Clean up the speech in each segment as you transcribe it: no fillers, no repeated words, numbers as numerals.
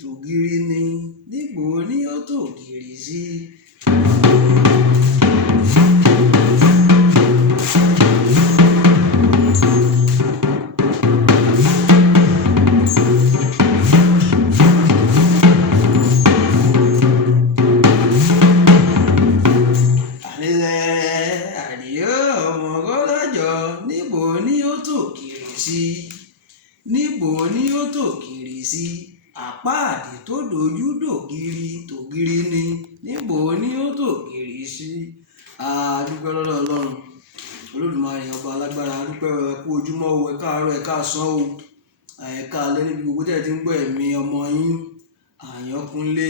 tògiri ni, níbo ni ó tògiri sí. Àdìó ọmọ Kọ́lájọ, níbo ni ó tògiri sí. Níbo ni ó tògiri sí. Àpáàdì tó dojú dògiri tògiri ni, níbo ni ó tògiri sí. Adúpẹ́ lọ́dọ̀ Ọlọ́run Olódùmarè ọba alágbára. Adúpẹ́ ẹ kú ojúmọ́ o, ẹ káàárọ̀, ẹ káàsán o, ẹ káalẹ́ níbi gbogbo tẹ́ ẹ ti ń gbọ́ ẹ̀mí ọmọ yín Àyànkúnlé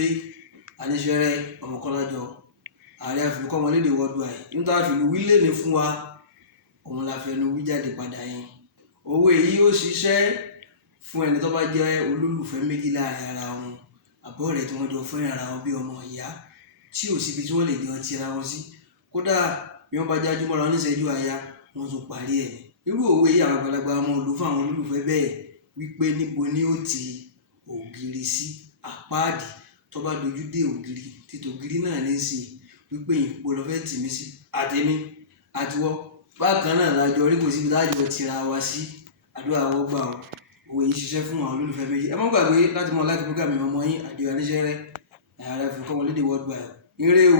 Anísẹ́rẹ́ ọmọ Kọ́lájọ, ààrẹ àfikún ọmọlédè worldwide. Nígbà tá a fi ìlú wí léni fún wa, òun la fẹnu wí jáde padà yẹn. Owó èyí ó ṣiṣẹ́ fún ẹni tó bá jẹ́ olólùfẹ́ méjì láàrin ara wọn, àbọ̀ rẹ̀ tí wọ́n jọ fẹ́ràn ara wọn bí ọmọ ìyá, tí ò síbi tí wọ́n lè jọ tira wọn sí. Kódà bí wọ́n bá jájú mọ́ra níṣẹ́jú àyà, wọ́n tún parí ẹ̀. Irú òwe yìí àwọn àgbàlagbà ọmọ òlu fún àwọn olólùfẹ́ bẹ́ẹ̀ wípé níbo ni ó ti ògiri sí. Àpáàdì tó bá dojú dé ògiri, títògiri náà ní í ṣe wípé ìpò lọ fẹ́ tì mí sí. Àtẹ̀mí àtiwọ́ bákan náà lájọ orí kò síbi lájọ tira wa sí. Àdúrà wọ́n gbà ọ́. Owó yìí ṣiṣẹ́ fún àwọn olólùfẹ́ méjì. Ẹ má gbàgbé láti mọ láti program ọmọ yín Adio Anisere, ààrẹ àfikún ọmọlédè worldwide. Ire o.